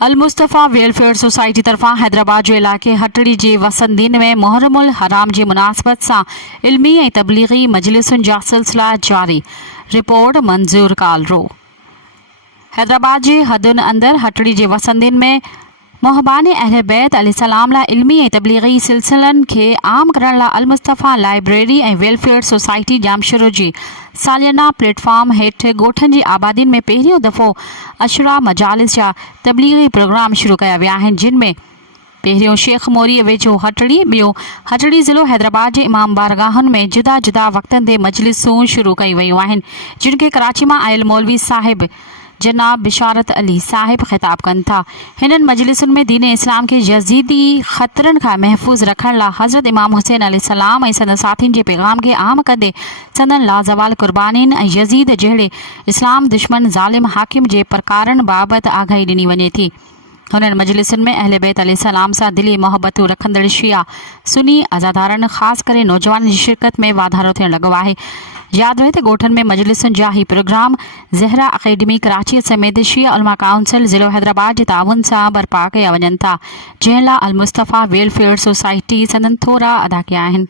अल Mustafa welfare society तरफ़ां हैदराबाद जो इलाक़े हटड़ी जे वसंदीन में मुहर्रमुल हराम जी मुनासिबत सां इल्मी ऐं तबलीगी मजलिसुनि जा सिलसिला जारी। रिपोर्ट मंजूर कालरो। हैदराबाद जे हदुनि अंदरि हटड़ी जे वसंदीन में मोहबानी अहले बैत अलैहिस्सलाम ला इल्मी ऐं तबलीगी सिलसिलनि खे आम करण लाइ अल मुस्तफ़ा लाइब्रेरी ऐं वेलफेयर सोसाइटी जामशरो जी सालियाना प्लेटफॉर्म हेठि ॻोठनि जी आबादियुनि में पहिरियों दफ़ो अशरा मजालिस जा तबलीगी प्रोग्राम शुरू कया विया आहिनि, जिन में पहिरियों शेख मोरीअ वेझो हटड़ी, ॿियो हटड़ी ज़िलो हैदराबाद जे इमाम बारगाहुनि में जुदा जुदा वक़्तनि ते मजलिसूं शुरू कई वयूं आहिनि, जिन खे कराची मां आयल मौलवी साहिब जनाब बिशारत अली साहिब ख़िताब कनि था। हिननि मजलिसुनि में दीन इस्लाम के यज़ीदी ख़तरनि खां महफ़ूज़ रखण लाइ हज़रत इमाम हुसैन अलैहिस्सलाम ऐं संदनि साथियुनि जे पैगाम खे आम कंदे संदनि लाज़वाल क़ुर्बानीनि ऐं यज़ीद जहिड़े इस्लाम दुश्मन ज़ालिम हाकिम जे प्रकारनि बाबति आगाही ॾिनी वञे थी। हुननि मजलिसुनि में अहले बैत अलैहिस्सलाम सां दिली मोहबतूं रखंदड़ शिया सुनी अज़ादारनि ख़ासि करे नौजवाननि जी शिरकत में वाधारो थियणु लॻो आहे। यादि रहे त ॻोठनि में मजलिसुनि जा ही प्रोग्राम ज़हरा अकेडमी कराची समेत शिया उलमा काउंसिल ज़िलो हैदराबाद जे ताउन सां बर्पा कया वञनि था, जंहिं लाइ अल मुस्तफ़ा वेलफेयर सोसाइटी संदनि थोरा अदा कया आहिनि।